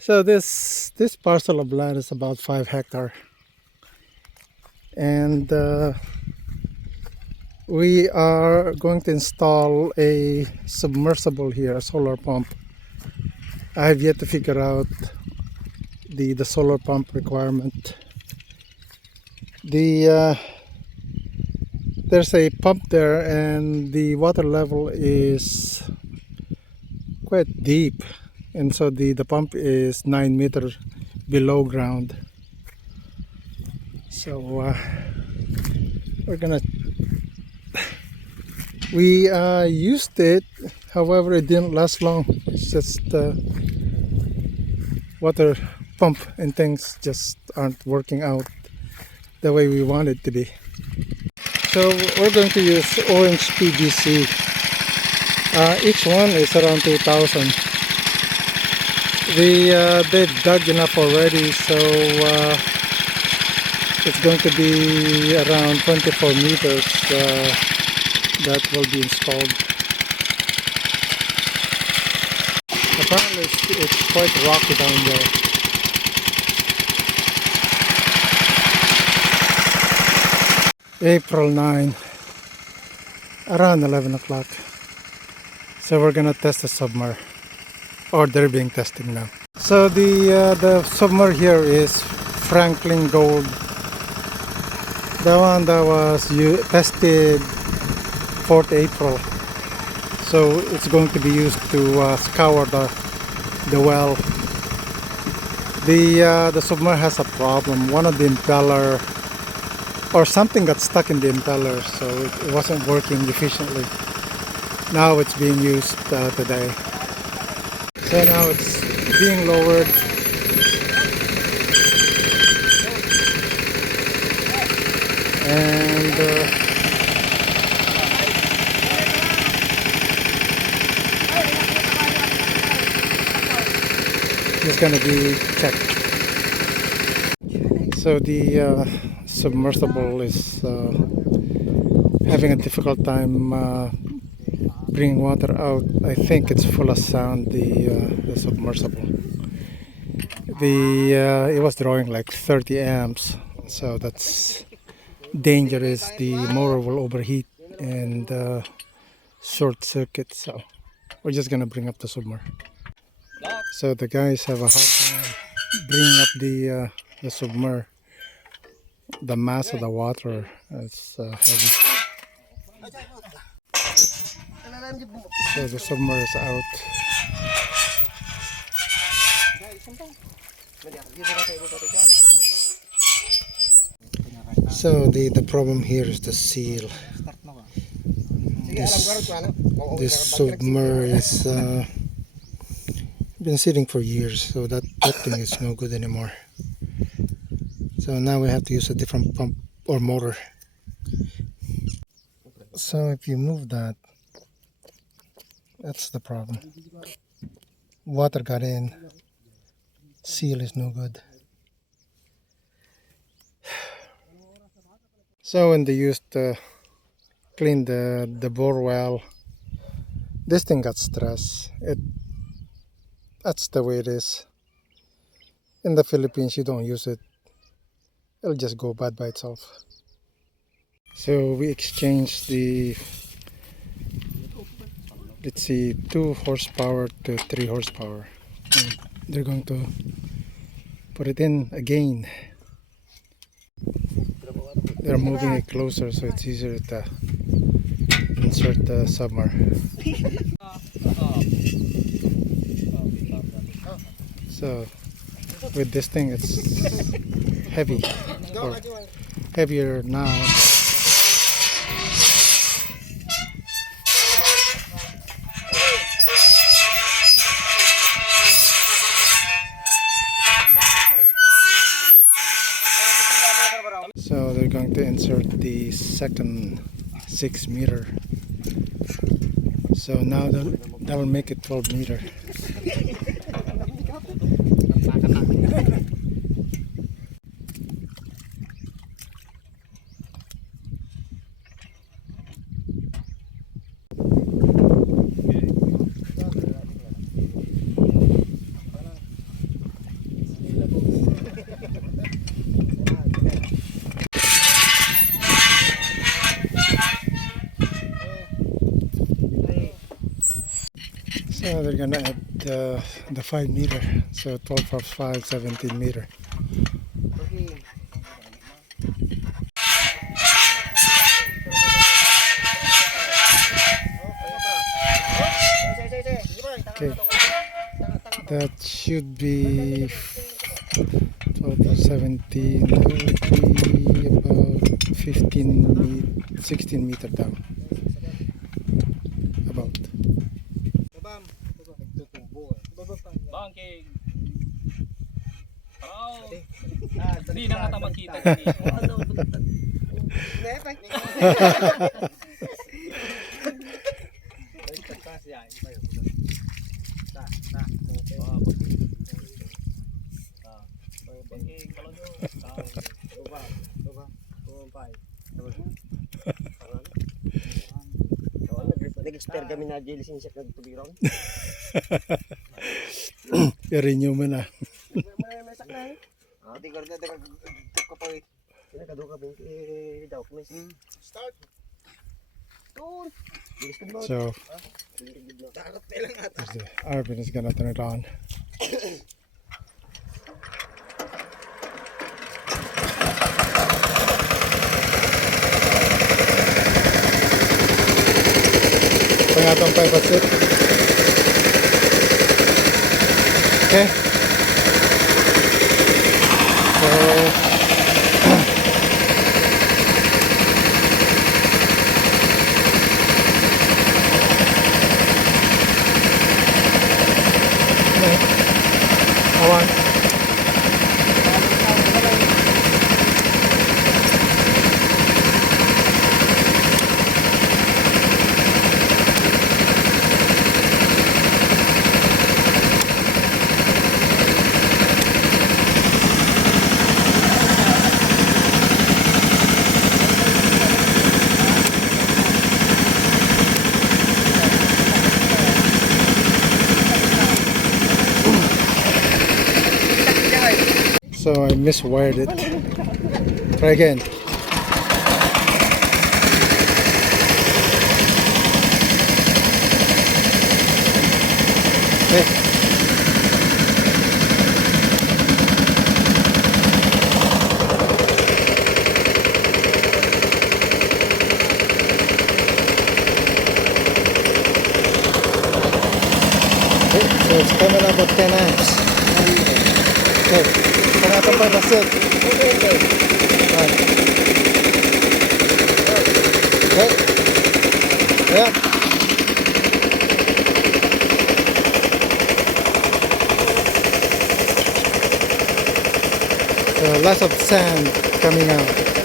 So this parcel of land is about 5 hectares, and we are going to install a submersible here, a solar pump. I have yet to figure out the solar pump requirement. There's a pump there, and the water level is quite deep, and so the pump is 9 meters below ground. So we used it, however it didn't last long. It's just water pump and things just aren't working out the way we want it to be. So we're going to use orange PVC. Each one is around 2,000. They've dug enough already, so it's going to be around 24 meters that will be installed. Apparently it's quite rocky down there. April 9, around 11 o'clock. So we're gonna test the submer, or they're being tested now. So the submer here is Franklin Gould. The one that was tested 4th April. So it's going to be used to scour the well. The submer has a problem. One of the impeller or something got stuck in the impeller, so it wasn't working efficiently. Now it's being used today. So now it's being lowered. And it's gonna be checked. So the submersible is having a difficult time bringing water out. I think it's full of sand, the submersible. It was drawing like 30 amps, so that's dangerous. The motor will overheat and short circuit, so we're just gonna bring up the submer. So the guys have a hard time bringing up the submer. The mass of the water is heavy. So the submer is out. So the problem here is the seal. This submer is been sitting for years, so that thing is no good anymore. So now we have to use a different pump or motor. So if you move that, that's the problem. Water got in, seal is no good. So when they used to clean the borewell, this thing got stressed. That's the way it is. In the Philippines, you don't use it. It'll just go bad by itself. So we exchanged the, let's see, 2 horsepower to 3 horsepower. And they're going to put it in again. They're moving it closer so it's easier to insert the submer. So with this thing, it's heavy, or heavier now. So they're going to insert the second 6 meter. So now that'll make it 12 meter. So they're gonna add the 5 meter. So 12 for 5, 17 meter. Okay. That should be 12 for 17. That would be about 16 meter down. About. Bangking. Oh. Hindi na nga makita. Nag-expire kami na lisensya kag tubirong. I-renew mo na. May sakay. Di ko na ko pa eh. Kadu ka bin daw ko start. Doon. So Arvin is gonna turn it on. Pangatong 5 at 6. Okay. So awan. So I miswired it. Try again. Okay. Okay, so it's coming up with 10 amps. Okay, pangatong 5 at 6. Right. Okay. Yeah. So lots of sand coming out.